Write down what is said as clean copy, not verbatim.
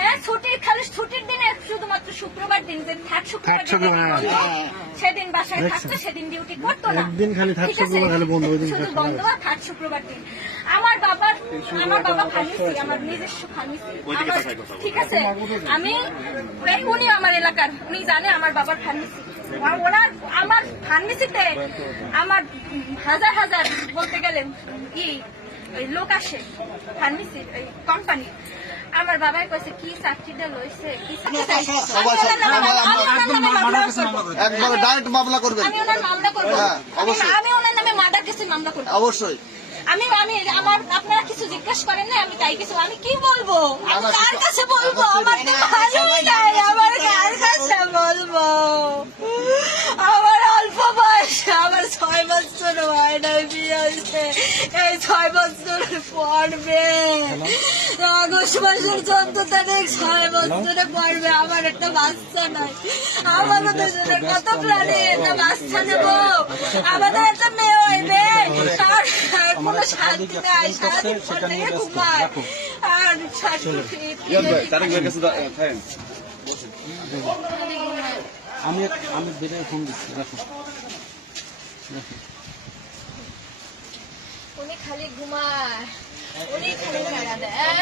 হ্যাঁ ছুটির খালি ছুটির দিনে শুধুমাত্র শুক্রবার দিন যে থাক শুক্রবার সেদিন বাসায় থাকতো, সেদিন ডিউটি করতো না। একদিন খালি থাক শুক্রবার খালি বন্ধ, ওই দিন শুধু বন্ধ থাক শুক্রবার দিন। আমার বাবা ফার্মেসি, আমার নিজস্ব ফার্মেসি, ঠিক আছে। আমি উনি আমার এলাকার, উনি জানে আমার বাবার ফার্মেসি। ওনার আমার ফার্মেসিতে আমার হাজার হাজার বলতে গেলে লোক আসে ফার্মেসির কোম্পানি। আমার বাবাই কইছে কি চাকরিটা লইছে, একবারে ডাইরেক্ট মামলা করবেন? আমি ওনার মামলা করব, আমি ওনার নামে মার্ডার কেসে মামলা করব অবশ্যই। আমি আমার আপনারা কিছু জিজ্ঞেস করেন না, আমি তাই কিছু আমি কি বলবো, আমি কার কাছে বলবো? আমার তো ভালোই নাই, আমার কার কাছে বলবো? আমার অল্প বয়স, আমার 6 বছর হয় নাই বিয়ে হয়েছে, এই 6 বছর পড়বে আগস্ট মাসের 14 তারিখ 6 বছরে পড়বে। আমার একটা বাচ্চা নাই, আমারও দুজনের কত প্রাণে একটা বাচ্চা নেবো, আমাদের একটা মেয়ে হইবে, তার কোনো শান্তি নাই, সারাদিন ফোনে ঘুমায়। আর আমি বেটায় ফোন দিচ্ছি, রাখো। উনি খালি ঘুমায়, উনি খালি সারা দেয়।